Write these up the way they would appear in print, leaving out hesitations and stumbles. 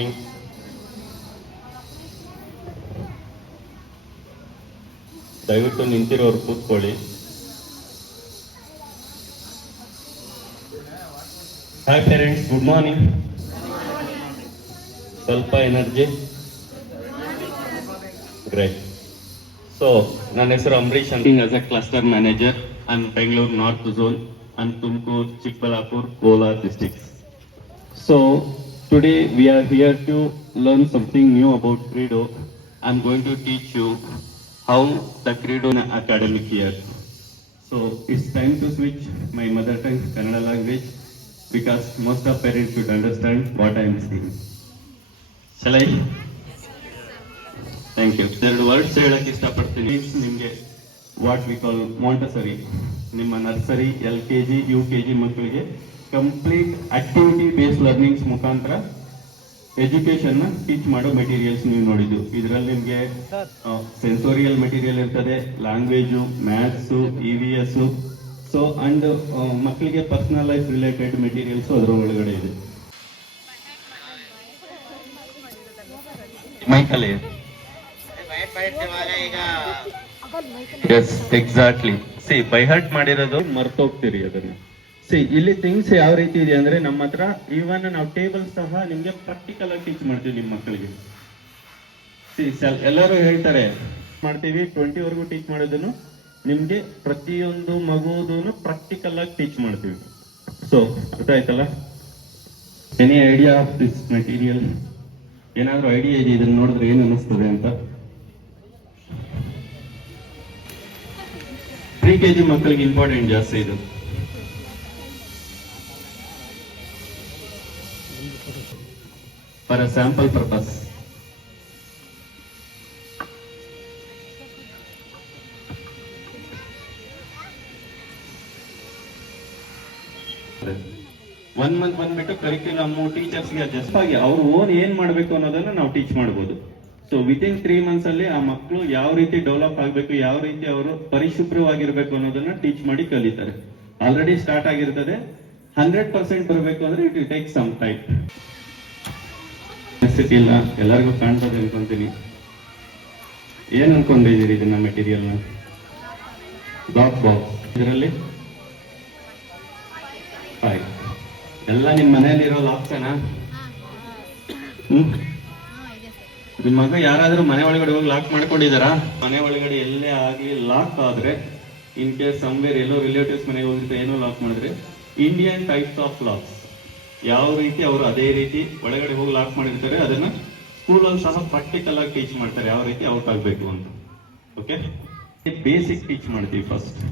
Morning. ದಯವಿಟ್ಟು ನಿಂತಿರೋರು ಕೂತ್ಕೊಳ್ಳಿ. Hi parents, good morning. ಸ್ವಲ್ಪ ಎನರ್ಜಿ. ಗ್ರೇಟ್. ಸೊ ನನ್ನ ಹೆಸರು ಅಂಬರೀಶ್ ಅಂತ, as A cluster manager and Bengaluru north zone and Tumkur, Chikbalapur, Kolar districts. So today we are here to learn something new about Credo. I'm going to teach you how the Credo in academic year. So it's time to switch my mother tongue Kannada language because most of parents should understand what I am saying. Shall I? Thank you. ಎರಡು words ಹೇಳಕ್ಕೆ ಇಷ್ಟಪಡ್ತೀನಿ. ನಿಮಗೆ what we call Montessori, ನಿಮ್ಮ nursery, LKG, UKG ಮಕ್ಕಳಿಗೆ complete activity based learnings ಮುಖಾಂತರ education teach ಮಾಡೋ materials ನೀವು ನೋಡಿದ್ದು. ಇದರಲ್ಲಿ ನಿಮಗೆ ಸೆನ್ಸೋರಿಯಲ್ ಮೆಟೀರಿಯಲ್ ಇರ್ತದೆ, language, maths, EVS, so and ಮಕ್ಕಳಿಗೆ ಪರ್ಸನಲ್ ಲೈಫ್ ರಿಲೇಟೆಡ್ ಮೆಟೀರಿಯಲ್ಸ್ ಅದರ ಒಳಗಡೆ ಇದೆ. ಮೈಕಲ್ಲಿ yes exactly. See by heart ಮಾಡಿರೋದು ಮರ್ತೋಗ್ತೀರಿ ಅದನ್ನ. ಸಿ ಇಲ್ಲಿ ಥಿಂಗ್ಸ್ ಯಾವ ರೀತಿ ಇದೆ ಅಂದ್ರೆ, ನಮ್ಮ ಹತ್ರ ಈವನ್ ನಾವು ಟೇಬಲ್ ಸಹ ನಿಮ್ಗೆ ಪ್ರಾಕ್ಟಿಕಲ್ ಆಗಿ ಟೀಚ್ ಮಾಡ್ತೀವಿ ನಿಮ್ಮ ಮಕ್ಕಳಿಗೆ. ಸಿ ಎಲ್ಲರೂ ಹೇಳ್ತಾರೆ ಮಾಡ್ತೀವಿ 20 ವರೆಗೂ ಟೀಚ್ ಮಾಡೋದನ್ನು ನಿಮ್ಗೆ ಪ್ರತಿಯೊಂದು ಮಗುವುದನ್ನು ಪ್ರಾಕ್ಟಿಕಲ್ ಆಗಿ ಟೀಚ್ ಮಾಡ್ತೀವಿ. ಸೊ ಅರ್ಥ ಆಯ್ತಲ್ಲ? Any idea of this material? ಏನಾದ್ರೂ ಐಡಿಯಾ ಇದೆ ಇದನ್ನ ನೋಡಿದ್ರೆ ಏನು ಅನಿಸ್ತದೆ ಅಂತ? KG ಮಕ್ಕಳಿಗೆ ಇಂಪಾರ್ಟೆಂಟ್ ಜಾಸ್ತಿ ಇದು. For a sample purpose, one month ಬಂದ್ಬಿಟ್ಟು ಕರಿಕ್ಯುಲಮ್ ಟೀಚರ್ಸ್ಗೆ ಅಡ್ಜಸ್ಟ್ ಆಗಿ ಅವ್ರು ಓನ್ ಏನ್ ಮಾಡ್ಬೇಕು ಅನ್ನೋದನ್ನ ನಾವು ಟೀಚ್ ಮಾಡ್ಬೋದು. ಸೊ ವಿತಿನ್ 3 months ಅಲ್ಲಿ ಆ ಮಕ್ಕಳು ಯಾವ ರೀತಿ ಡೆವಲಪ್ ಆಗಬೇಕು, ಯಾವ ರೀತಿ ಅವರು ಪರಿಶುಭ್ರವಾಗಿರ್ಬೇಕು ಅನ್ನೋದನ್ನ ಟೀಚ್ ಮಾಡಿ ಕಲಿತಾರೆ. ಆಲ್ರೆಡಿ ಸ್ಟಾರ್ಟ್ ಆಗಿರ್ತದೆ. 100% ಬರಬೇಕು ಅಂದ್ರೆ it will take some time. ಇಲ್ಲ ಎಲ್ಲರಿಗೂ ಕಾಣ್ತದೆ ಅನ್ಕೊಂತೀನಿ. ಏನ್ ಅನ್ಕೊಂಡಿದ್ದೀರಿ ಇದನ್ನ ಮೆಟೀರಿಯಲ್? ಬಾಕ್ಸ್ ಇದರಲ್ಲಿ ಎಲ್ಲ ನಿಮ್ ಮನೆಯಲ್ಲಿರೋ ಲಾಕ್ಸನಾ? ನಿಮ್ಮ ಮಗ ಯಾರಾದ್ರೂ ಮನೆ ಒಳಗಡೆ ಹೋಗಿ ಲಾಕ್ ಮಾಡ್ಕೊಂಡಿದಾರಾ? ಮನೆ ಒಳಗಡೆ ಎಲ್ಲೇ ಆಗ್ಲಿ ಲಾಕ್ ಆದ್ರೆ, in case somewhere yellow relatives ಮನೆಗೆ ಹೋಗಿದ್ರೆ ಏನೋ ಲಾಕ್ ಮಾಡಿದ್ರೆ, ಇಂಡಿಯನ್ ಟೈಪ್ಸ್ ಆಫ್ ಲಾಕ್ಸ್ ಯಾವ ರೀತಿ ಅವರು ಅದೇ ರೀತಿ ಒಳಗಡೆ ಹೋಗಿ ಲಾಕ್ ಮಾಡಿರ್ತಾರೆ, ಅದನ್ನ ಸ್ಕೂಲಲ್ಲಿ ಸಹ ಪ್ರಾಕ್ಟಿಕಲ್ ಆಗಿ ಟೀಚ್ ಮಾಡ್ತಾರೆ ಯಾವ ರೀತಿ ಔಟ್ ಆಗ್ಬೇಕು ಅಂತ. ಓಕೆ, ಬೇಸಿಕ್ ಟೀಚ್ ಮಾಡ್ತೀವಿ ಫಸ್ಟ್.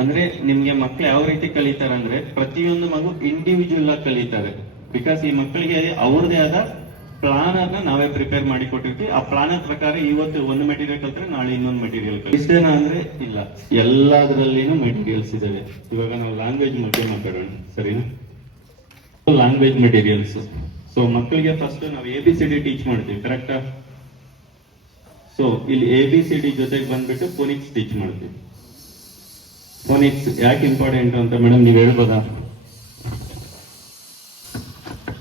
ಅಂದ್ರೆ ನಿಮ್ಗೆ ಮಕ್ಳು ಯಾವ ರೀತಿ ಕಲಿತಾರೆ ಅಂದ್ರೆ, ಪ್ರತಿಯೊಂದು ಮಗು ಇಂಡಿವಿಜುವಲ್ ಆಗಿ ಕಲಿತಾರೆ. ಬಿಕಾಸ್ ಈ ಮಕ್ಕಳಿಗೆ ಅವ್ರದೇ ಆದ ಪ್ಲಾನರ್ನ ನಾವೇ ಪ್ರಿಪೇರ್ ಮಾಡಿ ಕೊಟ್ಟಿರ್ತೀವಿ. ಆ ಪ್ಲಾನರ್ ಪ್ರಕಾರ ಇವತ್ತು ಒಂದು ಮೆಟೀರಿಯಲ್ ಕಲ್ತ್ರೆ ನಾಳೆ ಇನ್ನೊಂದು ಮೆಟೀರಿಯಲ್ ಇಷ್ಟೇನಾ ಅಂದ್ರೆ ಇಲ್ಲ, ಎಲ್ಲದರಲ್ಲಿನೂ ಮೆಟೀರಿಯಲ್ಸ್ ಇದಾವೆ. ಇವಾಗ ನಾವು ಲ್ಯಾಂಗ್ವೇಜ್ ಬಗ್ಗೆ ಮಾತಾಡೋಣ, ಸರಿನಾ? Language materials. ಸೊ ಮಕ್ಕಳಿಗೆ ಫಸ್ಟ್ ನಾವು ABCD ಟೀಚ್ ಮಾಡ್ತೀವಿ, ಕರೆಕ್ಟಾ? ಸೊ ಇಲ್ಲಿ ABCD ಜೊತೆಗೆ ಬಂದ್ಬಿಟ್ಟು ಫೋನಿಕ್ಸ್ ಟೀಚ್ ಮಾಡ್ತೀವಿ. ಫೋನಿಕ್ಸ್ ಯಾಕೆ ಇಂಪಾರ್ಟೆಂಟ್ ಅಂತ ಮೇಡಮ್ ನೀವು ಹೇಳ್ಬೋದಾ?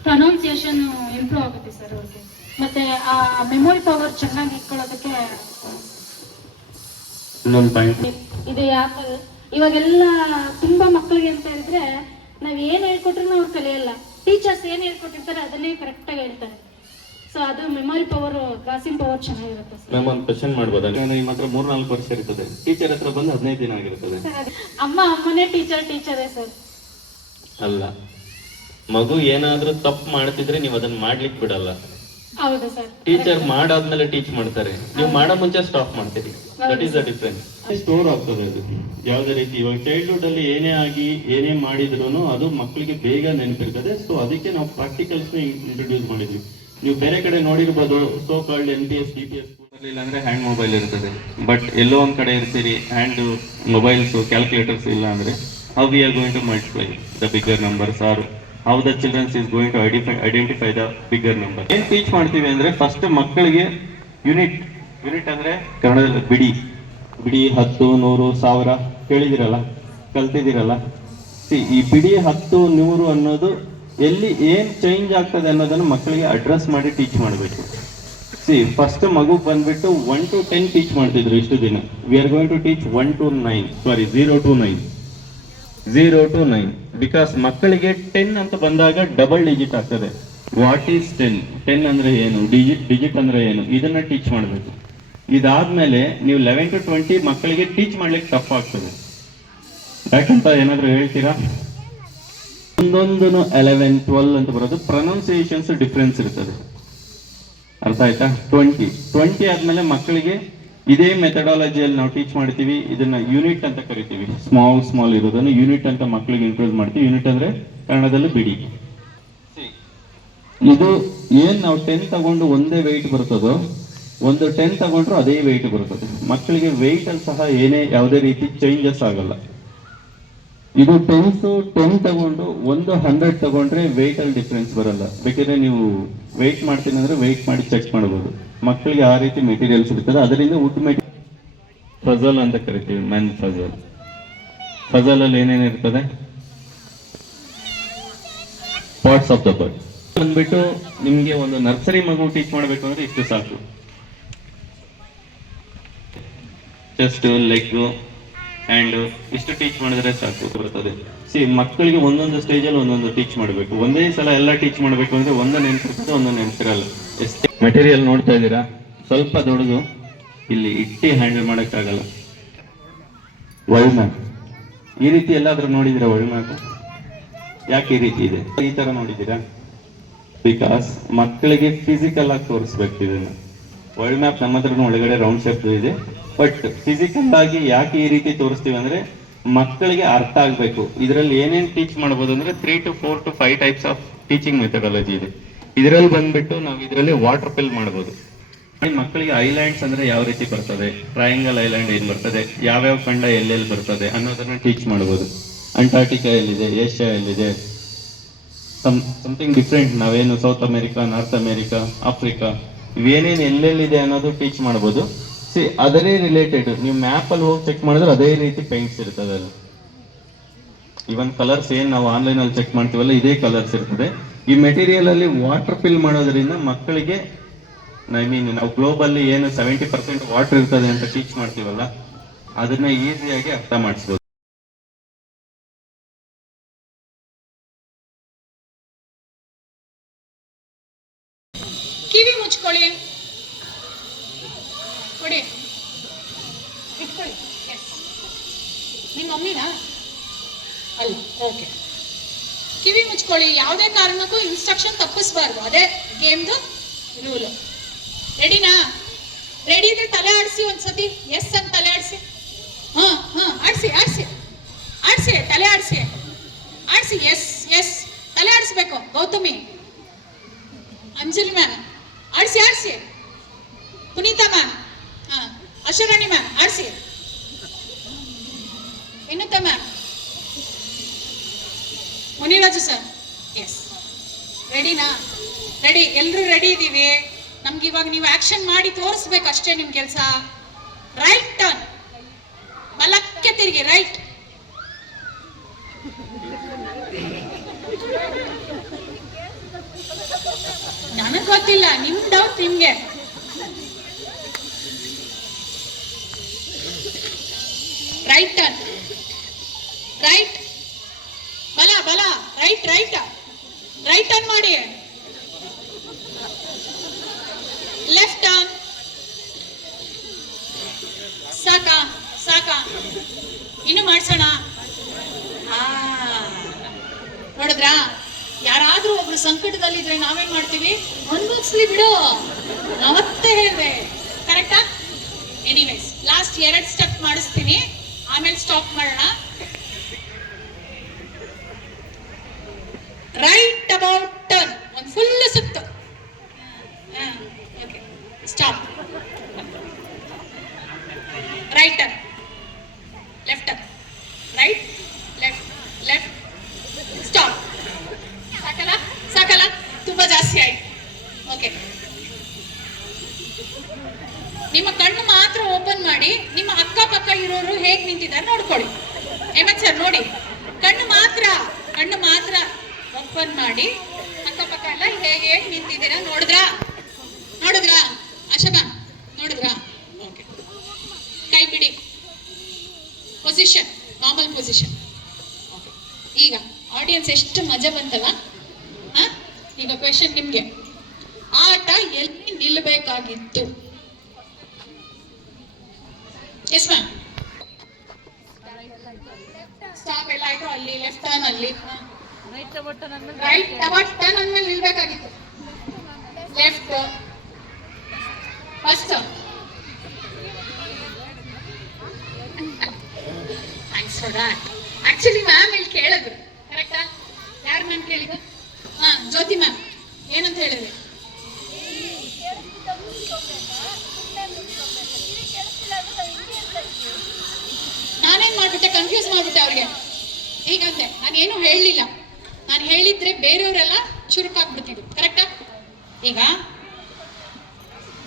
ಪ್ರೊನೌನ್ಸಿಯೇಷನ್ ಇಂಪ್ರೂವ್ ಆಗುತ್ತೆ ಸರ್ ಅವ್ರಿಗೆ, ಮತ್ತೆ ಆ ಮೆಮೊರಿ ಪವರ್ ಚೆನ್ನಾಗಿ ಇಟ್ಕೊಳ್ಳೋದಕ್ಕೆ ಇನ್ನೊಂದು ಪಾಯಿಂಟ್ ಇದು. ಯಾಕೆ ಇವಾಗೆಲ್ಲ ತುಂಬಾ ಮಕ್ಕಳಿಗೆ ಅಂತ ಹೇಳಿದ್ರೆ, ನಾವ್ ಏನ್ ಹೇಳ್ಕೊಟ್ರು ಅವ್ರು ಕಲಿಯಲ್ಲ. ಟೀಚರ್ಸ್ ಏನ್ ಹೇಳ್ಕೊಟ್ಟಿರ್ತಾರೆ ಅದನ್ನೇ ಕರೆಕ್ಟ್ ಆಗಿ ಹೇಳ್ತಾರೆ. ಸೊ ಅದು ಮೆಮೊರಿ ಪವರ್, ಗ್ರಾಸಿಂಗ್ ಪವರ್ ಚೆನ್ನಾಗಿರುತ್ತೆ ಸರ್. ಮ್ಯಾಮ್ ಒಂದು ಕ್ವಶನ್ ಮಾಡ್ಬೋದಾ? ನಿಮ್ಮ ಹತ್ರ 3-4 ವರ್ಷ ಇರ್ತದೆ, ಟೀಚರ್ ಹತ್ರ ಬಂದು 15 ದಿನ ಆಗಿರ್ತದೆ. ಅಮ್ಮನೇ ಟೀಚರೇ ಸರ್. ಅಲ್ಲ, ಮಗು ಏನಾದ್ರೂ ತಪ್ಪು ಮಾಡ್ತಿದ್ರೆ ನೀವು ಅದನ್ನ ಮಾಡ್ಲಿಕ್ಕೆ ಬಿಡಲ್ಲ. ಹೌದು ಸರ್. ಟೀಚರ್ ಮಾಡಾದ್ಮೇಲೆ ಟೀಚ್ ಮಾಡ್ತಾರೆ, ನೀವು ಮಾಡೋ ಮುಂಚೆ ಸ್ಟಾಪ್ ಮಾಡ್ತೀರಿ. That is the difference. Store ಆಗ್ತದೆ ಅದು ಯಾವ್ದೇ ರೀತಿ. ಇವಾಗ ಚೈಲ್ಡ್ಹುಡ್ ಅಲ್ಲಿ ಏನೇ ಆಗಿ ಏನೇ ಮಾಡಿದ್ರು ಅದು ಮಕ್ಕಳಿಗೆ ಬೇಗ ನೆನಪಿರ್ತದೆ. ಸೊ ಅದಕ್ಕೆ ನಾವು ಪ್ರಾಕ್ಟಿಕಲ್ಸ್ ಇಂಟ್ರೊಡ್ಯೂಸ್ ಮಾಡಿದ್ವಿ. ನೀವು ಬೇರೆ ಕಡೆ ನೋಡಿರ್ಬೋದು, ಸೋ ಕಾಲ್ಡ್ NPS DPS ಇಲ್ಲ ಅಂದ್ರೆ ಹ್ಯಾಂಡ್ ಮೊಬೈಲ್ ಇರ್ತದೆ. ಬಟ್ ಎಲ್ಲೋ ಒಂದ್ ಕಡೆ ಇರ್ತೀರಿ, ಹ್ಯಾಂಡ್ ಮೊಬೈಲ್ಸ್, ಕ್ಯಾಲ್ಕುಲೇಟರ್ಸ್ ಇಲ್ಲ ಅಂದ್ರೆ how we are going to multiply the bigger numbers, or how the children is going to identify the bigger number. ಏನ್ ಟೀಚ್ ಮಾಡ್ತೀವಿ ಅಂದ್ರೆ, ಫಸ್ಟ್ ಮಕ್ಕಳಿಗೆ ಯೂನಿಟ್ ಅಂದ್ರೆ ಕನ್ನಡದಲ್ಲಿ ಬಿಡಿ 10, 100, 1000 ಕೇಳಿದಿರಲ್ಲ, ಕಲ್ತಿದ್ದೀರಲ್ಲ. ಈ ಬಿಡಿ 10, 100 ಅನ್ನೋದು ಎಲ್ಲಿ ಏನ್ ಚೇಂಜ್ ಆಗ್ತದೆ ಅನ್ನೋದನ್ನು ಮಕ್ಕಳಿಗೆ ಅಡ್ರೆಸ್ ಮಾಡಿ ಟೀಚ್ ಮಾಡಬೇಕು. ಫಸ್ಟ್ ಮಗು ಬಂದ್ಬಿಟ್ಟು 1 to 10 ಟೀಚ್ ಮಾಡ್ತಿದ್ರು ಇಷ್ಟು ದಿನ. We are going to teach 1 to 9, sorry 0 to 9, 0 to 9, because ಮಕ್ಕಳಿಗೆ 10 ಅಂತ ಬಂದಾಗ ಡಬಲ್ ಡಿಜಿಟ್ ಆಗ್ತದೆ. ವಾಟ್ ಈಸ್ 10 ಅಂದ್ರೆ ಏನು, ಡಿಜಿಟ್ ಅಂದ್ರೆ ಏನು, ಇದನ್ನ ಟೀಚ್ ಮಾಡಬೇಕು. ಇದಾದ್ಮೇಲೆ ನೀವು 11 to 20 ಮಕ್ಕಳಿಗೆ ಟೀಚ್ ಮಾಡ್ಲಿಕ್ಕೆ ಟಫ್ ಆಗ್ತದೆ. ಯಾಕಂತ ಏನಾದ್ರು ಹೇಳ್ತೀರಾ? ಒಂದೊಂದು 11, 12 ಅಂತ ಬರೋದು ಪ್ರೊನೌನ್ಸಿಯೇಷನ್ಸ್ ಡಿಫ್ರೆನ್ಸ್ ಇರ್ತದೆ. ಅರ್ಥ ಆಯ್ತಾ? 20 ಆದ್ಮೇಲೆ ಮಕ್ಕಳಿಗೆ ಇದೇ ಮೆಥಡಾಲಜಿಯಲ್ಲಿ ನಾವು ಟೀಚ್ ಮಾಡ್ತೀವಿ. ಇದನ್ನ ಯೂನಿಟ್ ಅಂತ ಕರಿತೀವಿ. ಸ್ಮಾಲ್ ಇರೋದನ್ನು ಯೂನಿಟ್ ಅಂತ ಮಕ್ಕಳಿಗೆ ಇಂಟ್ರೊಡ್ಯೂಸ್ ಮಾಡ್ತೀವಿ. ಯೂನಿಟ್ ಅಂದ್ರೆ ಕನ್ನಡದಲ್ಲಿ ಬಿಡಿ. ಇದು ಏನ್ ನಾವು 10 ತಗೊಂಡು ಒಂದೇ ವೆಯ್ಟ್ ಬರ್ತದೋ, ಒಂದು 10 ತಗೊಂಡ್ರು ಅದೇ ವೆಯ್ಟ್ ಬರ್ತದೆ. ಮಕ್ಕಳಿಗೆ ವೆಯ್ಟ್ ಅಲ್ಲಿ ಸಹ ಯಾವುದೇ ರೀತಿ ಚೇಂಜಸ್ ಆಗಲ್ಲ. ಇದು 10 ತಗೊಂಡು ಒಂದು 100 ತಗೊಂಡ್ರೆ ವೆಯ್ಟ್ ಅಲ್ಲಿ ಡಿಫ್ರೆನ್ಸ್ ಬರಲ್ಲ. ಬೇಕಿದ್ರೆ ನೀವು ವೆಯ್ಟ್ ಮಾಡ್ತೀನಿ ಅಂದ್ರೆ ವೆಯ್ಟ್ ಮಾಡಿ ಚೆಕ್ ಮಾಡಬಹುದು. ಮಕ್ಕಳಿಗೆ ಆ ರೀತಿ ಮೆಟೀರಿಯಲ್ಸ್ ಇರ್ತದೆ. ಅದರಿಂದ ವುಡ್ ಫಜಲ್ ಅಂತ ಕರಿತೀವಿ. ಮ್ಯಾನ್ ಫಜಲ್ ಅಲ್ಲಿ ಏನೇನು ಇರ್ತದೆ? ಪಾರ್ಟ್ಸ್ ಆಫ್ ದ ಬರ್ಡ್ ಬಂದ್ಬಿಟ್ಟು ನಿಮ್ಗೆ ಒಂದು ನರ್ಸರಿ ಮಗು ಟೀಚ್ ಮಾಡ್ಬೇಕು ಅಂದ್ರೆ ಇಷ್ಟು ಸಾಕು. ಚೆಸ್ಟ್, ಲೆಗ್ ಅಂಡ್ ಇಷ್ಟು ಟೀಚ್ ಮಾಡಿದ್ರೆ ಸಾಕು ಬರ್ತದೆ. ಮಕ್ಕಳಿಗೆ ಒಂದೊಂದು ಸ್ಟೇಜ್ ಅಲ್ಲಿ ಒಂದೊಂದು ಟೀಚ್ ಮಾಡಬೇಕು. ಒಂದೇ ಸಲ ಎಲ್ಲ ಟೀಚ್ ಮಾಡಬೇಕು ಅಂದ್ರೆ ಒಂದು ನೆನ್ಪಿರ್ತದೆ, ಒಂದು ನೆನ್ಪಿರಲ್ಲ. ಮೆಟೀರಿಯಲ್ ನೋಡ್ತಾ ಇದ್ದೀರಾ? ಸ್ವಲ್ಪ ದೊಡ್ಡದು, ಇಲ್ಲಿ ಇಟ್ಟಿ ಹ್ಯಾಂಡಲ್ ಮಾಡಕ್ಕಾಗಲ್ಲ. ವರ್ಲ್ಡ್ ಮ್ಯಾಪ್ ಈ ರೀತಿ ಎಲ್ಲಾದ್ರೂ ನೋಡಿದಿರಾ? ವರ್ಲ್ಡ್ ಮ್ಯಾಪ್ ಯಾಕೆ ಈ ರೀತಿ ಇದೆ? ಈ ತರ ನೋಡಿದ್ದೀರಾ? ಬಿಕಾಸ್ ಮಕ್ಕಳಿಗೆ ಫಿಸಿಕಲ್ ಆಗಿ ತೋರಿಸ್ಬೇಕು ಇದನ್ನ. ವರ್ಲ್ಡ್ ಮ್ಯಾಪ್ ನಮ್ಮ ಹತ್ರ ಒಳಗಡೆ ರೌಂಡ್ ಶೇಪ್ ಇದೆ, ಬಟ್ ಫಿಸಿಕಲ್ ಆಗಿ ಯಾಕೆ ಈ ರೀತಿ ತೋರಿಸ್ತೀವಿ ಅಂದ್ರೆ ಮಕ್ಕಳಿಗೆ ಅರ್ಥ ಆಗ್ಬೇಕು. ಇದರಲ್ಲಿ ಏನೇನ್ ಟೀಚ್ ಮಾಡಬಹುದು ಅಂದ್ರೆ 3 to 4 to 5 types of teaching methodology ಇದೆ. ಇದರಲ್ಲಿ ಬಂದ್ಬಿಟ್ಟು ನಾವು ಇದರಲ್ಲಿ ವಾಟರ್ ಫಿಲ್ ಮಾಡಬಹುದು. ಮಕ್ಕಳಿಗೆ ಐಲ್ಯಾಂಡ್ಸ್ ಅಂದ್ರೆ ಯಾವ ರೀತಿ ಬರ್ತದೆ, ಟ್ರಯಾಂಗಲ್ ಐಲ್ಯಾಂಡ್ ಏನ್ ಬರ್ತದೆ, ಯಾವ್ಯಾವ ಖಂಡ ಎಲ್ಲೆಲ್ಲಿ ಬರ್ತದೆ ಅನ್ನೋದನ್ನ ಟೀಚ್ ಮಾಡಬಹುದು. ಅಂಟಾರ್ಟಿಕಾ ಎಲ್ಲಿದೆ, ಏಷ್ಯಾ ಎಲ್ಲಿದೆ, ಸಮಥಿಂಗ್ ಡಿಫ್ರೆಂಟ್. ನಾವೇನು south America, north America, Africa ಇವೇನೇನು ಎಲ್ಲೆಲ್ಲಿದೆ ಅನ್ನೋದು ಟೀಚ್ ಮಾಡಬಹುದು. ಅದರೇ ರಿಲೇಟೆಡ್ ನೀವು ಮ್ಯಾಪ್ ಅಲ್ಲಿ ಹೋಗಿ ಚೆಕ್ ಮಾಡಿದ್ರೆ ಅದೇ ರೀತಿ ಪೇಂಟ್ಸ್ ಇರ್ತದೆ ಅಲ್ಲಿ. ಇವನ್ ಕಲರ್ಸ್ ಏನ್ ನಾವು ಆನ್ಲೈನ್ ಅಲ್ಲಿ ಚೆಕ್ ಮಾಡ್ತೀವಲ್ಲ, ಇದೇ ಕಲರ್ಸ್ ಇರ್ತದೆ. ಈ ಮೆಟೀರಿಯಲ್ ಅಲ್ಲಿ ವಾಟರ್ ಫಿಲ್ ಮಾಡೋದ್ರಿಂದ ಮಕ್ಕಳಿಗೆ ನಾವು ಗ್ಲೋಬಲ್ಲಿ ಏನು 70% ವಾಟರ್ ಇರ್ತದೆ ಅಂತ ಟೀಚ್ ಮಾಡ್ತೀವಲ್ಲ, ಅದನ್ನ ಈಸಿಯಾಗಿ ಅರ್ಥ ಮಾಡಿಸ್ಬೋದು. ಕಿವಿ ಮುಚ್ಕೊಳ್ಳಿ, ಕೊಡಿ, ಇಟ್ಕೊಳ್ಳಿ. ಎಸ್, ನಿಮ್ಮ ಮಮ್ಮಿನಾ? ಅಲ್ಲ, ಓಕೆ. ಕಿವಿ ಮುಚ್ಕೊಳ್ಳಿ. ಯಾವುದೇ ಕಾರಣಕ್ಕೂ ಇನ್ಸ್ಟ್ರಕ್ಷನ್ ತಪ್ಪಿಸ್ಬಾರ್ದು. ಅದೇ ಗೇಮ್ದು ರೂಲ್. ರೆಡಿನಾ? ರೆಡಿ ಇದ್ರೆ ತಲೆ ಆಡಿಸಿ ಒಂದ್ಸತಿ. ಎಸ್ ಅಂತ ತಲೆ ಆಡಿಸಿ. ಆಡಿಸಿ ಆಡಿಸಿ ಆಡಿಸಿ, ತಲೆ ಆಡಿಸಿ ಆಡಿಸಿ. ಎಸ್ ಎಸ್, ತಲೆ ಆಡಿಸ್ಬೇಕು. ಗೌತಮಿ, ಅಂಜಲಿ ಮ್ಯಾಮ್ ಆಡಿಸಿ ಆಡಿಸಿ. ಪುನೀತಾ ಮ್ಯಾಮ್, ಅಶರಾಣಿ ಮ್ಯಾಮ್ ಆಡಿಸಿ. Vinutha ma'am, Muniraju sir. Yes, ರೆಡಿನಾ? ರೆಡಿ, ಎಲ್ಲರೂ ರೆಡಿ ಇದ್ದೀವಿ. ನಮ್ಗೆ ಇವಾಗ ನೀವು ಆಕ್ಷನ್ ಮಾಡಿ ತೋರಿಸ್ಬೇಕು ಅಷ್ಟೇ ನಿಮ್ ಕೆಲಸ. ರೈಟ್ ಟರ್ನ್, ಬಲಕ್ಕೆ ತಿರುಗಿ, ರೈಟ್. ನನಗ್ ಗೊತ್ತಿಲ್ಲ, ನಿಮ್ ಡೌಟ್ ನಿಮ್ಗೆ. ರೈಟ್ ಟರ್ನ್, ರೈಟ್, ಬಲ ಬಲ, ರೈಟ್ ರೈಟ್, ರೈಟ್ ಟರ್ನ್ ಮಾಡಿ. Left turn. ಸಾಕ ಸಾಕ, ಇನ್ನು ಮಾಡ್ಸೋಣ. ನೋಡಿದ್ರಾ? ಯಾರಾದ್ರೂ ಒಬ್ರು ಸಂಕಟದಲ್ಲಿದ್ರೆ ನಾವೇನ್ ಮಾಡ್ತೀವಿ? ಅನ್ಭವಿಸ್ಲಿ ಬಿಡು, ಅವತ್ತೇ ಹೇಳ್ದೆ. ಕರೆಕ್ಟಾ? ಎನಿವೇಸ್, ಲಾಸ್ಟ್ 2 ಸ್ಟೆಪ್ ಮಾಡಿಸ್ತೀನಿ, ಆಮೇಲೆ ಸ್ಟಾಪ್ ಮಾಡೋಣ. ರೈಟ್ ಅಬೌಟ್ ಟರ್ನ್, ಒಂದು ಫುಲ್ ಸುತ್ತು. Okay, stop. Right turn, left turn, right left left, stop. ಸಾಕಲ್ಲ? ಸಾಕಲ್ಲ? ತುಂಬಾ ಜಾಸ್ತಿ ಆಯ್ತು. ಓಕೆ, ನಿಮ್ಮ ಕಣ್ಣು ಮಾತ್ರ ಓಪನ್ ಮಾಡಿ. ನಿಮ್ಮ ಅಕ್ಕಪಕ್ಕ ಇರೋರು ಹೇಗ್ ನಿಂತಿದ್ದಾರೆ ನೋಡ್ಕೊಳ್ಳಿ. ಹೇಮಂತ್ ಸರ್ ನೋಡಿ, ಕಣ್ಣು ಮಾತ್ರ, ಕಣ್ಣು ಮಾತ್ರ. ಓಪನ್ ಮಾಡಿ ಅಕ್ಕಪಕ್ಕ ಎಲ್ಲ ಹೇಗೆ ನಿಂತಿದ್ದೀರಾ ನೋಡಿದ್ರಾ ಆಶಾ ಮ್ಯಾಮ್ ನೋಡಿದ್ರಾ? ಓಕೆ, ಕೈ ಬಿಡಿ. Position, normal position. ಈಗ ಆಡಿಯನ್ಸ್ ಎಷ್ಟು ಮಜಾ ಬಂತಲ್ಲ. ಈಗ ಕ್ವೆಶನ್ ನಿಮ್ಗೆ, ಆಟ ಎಲ್ಲಿ ನಿಲ್ಲಬೇಕಾಗಿತ್ತು? Yes ma'am. ಸ್ಟಾಪ್ ಎಲ್ಲ ಆಯ್ತು, ಅಲ್ಲಿ ಲೆಫ್ಟ್ ಟರ್ನ್, ಅಲ್ಲಿ ರೈಟ್ ಟರ್ನ್ ಅಂದ್ಮೇಲೆ ನಿಲ್ಬೇಕಾಗಿತ್ತು. Left first. Thanks for that. Actually ma'am ಇಲ್ಲಿ ಕೇಳಿದ್ರು, ಕರೆಕ್ಟಾ? ಯಾರು ಮ್ಯಾಮ್ ಕೇಳಿದ್ರು? ಜ್ಯೋತಿ ಮ್ಯಾಮ್ ಏನಂತ ಹೇಳಿದ್ರಿ? ನಾನೇನ್ ಮಾಡ್ಬಿಟ್ಟೆ, ಕನ್ಫ್ಯೂಸ್ ಮಾಡ್ಬಿಟ್ಟೆ ಅವ್ರಿಗೆ. ಹೀಗಂತೆ ನಾನೇನು ಹೇಳಲಿಲ್ಲ, ನಾನು ಹೇಳಿದ್ರೆ ಬೇರೆಯವರೆಲ್ಲ ಚುರುಕಾಗ್ಬಿಡ್ತಿದ್ರು. ಕರೆಕ್ಟಾ? ಈಗ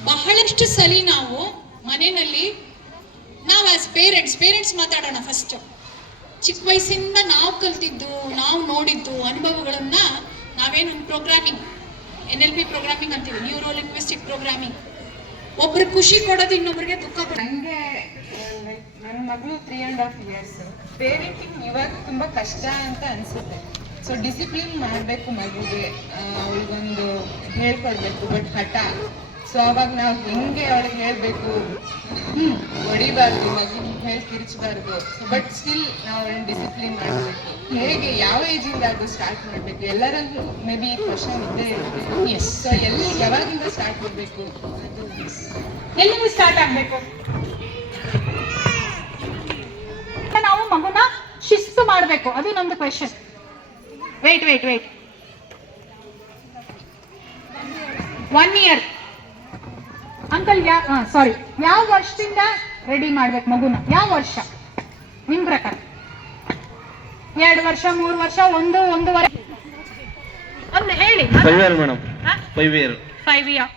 ಬಹಳಷ್ಟು ಸಲಿ ನಾವು ಮನೆಯಲ್ಲಿ ನಾವು ಆಸ್ ಪೇರೆಂಟ್ಸ್ ಮಾತಾಡೋಣ ಫಸ್ಟ್. ಚಿಕ್ಕ ವಯಸ್ಸಿಂದ ನಾವು ಕಲ್ತಿದ್ದು, ನಾವು ನೋಡಿದ್ದು ಅನುಭವಗಳನ್ನ ನಾವೇನು ಪ್ರೋಗ್ರಾಮಿಂಗ್, NLP ಪ್ರೋಗ್ರಾಮಿಂಗ್ ಅಂತೀವಿ, ನ್ಯೂರೋ ಲಿಂಗ್ವಿಸ್ಟಿಕ್ ಪ್ರೋಗ್ರಾಮಿಂಗ್. ಒಬ್ರು ಖುಷಿ ಕೊಡೋದು ಇನ್ನೊಬ್ರಿಗೆ ದುಃಖ ಕೊಡೋದು. ನಂಗೆ ನನ್ನ ಮಗಳು 3.5 years. ಪೇರೆಂಟಿಂಗ್ ಇವಾಗ ತುಂಬಾ ಕಷ್ಟ ಅಂತ ಅನ್ಸುತ್ತೆ. ಸೊ ಡಿಸಿಪ್ಲಿನ್ ಮಾಡಬೇಕು ಮಗುಗೆ, ಅವಳಿಗೊಂದು ಹೇಳ್ಕೊಡ್ಬೇಕು. ಬಟ್ ಹಠ, ಸೊ ಅವಾಗ ನಾವು ಹೆಂಗೆ ಅವಳಿಗೆ ಹೇಳ್ಬೇಕು, ಹೊಡಿಬಾರ್ದು, ಮಗು ಹೇಳಿ ಕಿರಿಚಬಾರ್ದು. ಬಟ್ ಸ್ಟಿಲ್ ನಾವು ಅವಳನ್ನ ಡಿಸಿಪ್ಲಿನ್ ಮಾಡಬೇಕು. ಹೇಗೆ, ಯಾವ ಏಜಿಂದ ಅದು ಸ್ಟಾರ್ಟ್ ಮಾಡಬೇಕು? ಎಲ್ಲರಲ್ಲೂ ಮೇ ಬಿ ಕ್ವಶನ್ ಇದ್ದೇ ಇರುತ್ತೆ. ಎಸ್. ಸೊ ಯಾವಾಗಿಂದ ಸ್ಟಾರ್ಟ್ ಮಾಡಬೇಕು? ಅದು ಎಲ್ಲಿಂದ ಸ್ಟಾರ್ಟ್ ಆಗ್ಬೇಕು? ನಾವು ಮಗುನ ಶಿಸ್ತು ಮಾಡಬೇಕು, ಅದು ನಮ್ದು question. Wait 1 year. Uncle sorry, ಯಾವ ವರ್ಷದಿಂದ ರೆಡಿ ಮಾಡ್ಬೇಕು ಮಗುನ? ಯಾವ ವರ್ಷ ನಿಮ್ ಪ್ರಕಾರ? 2 ವರ್ಷ, 3 ವರ್ಷ, 1.5 ವರ್ಷ? ಹೇಳಿ. 5 year ಮೇಡಮ್. 5 year. 5 year.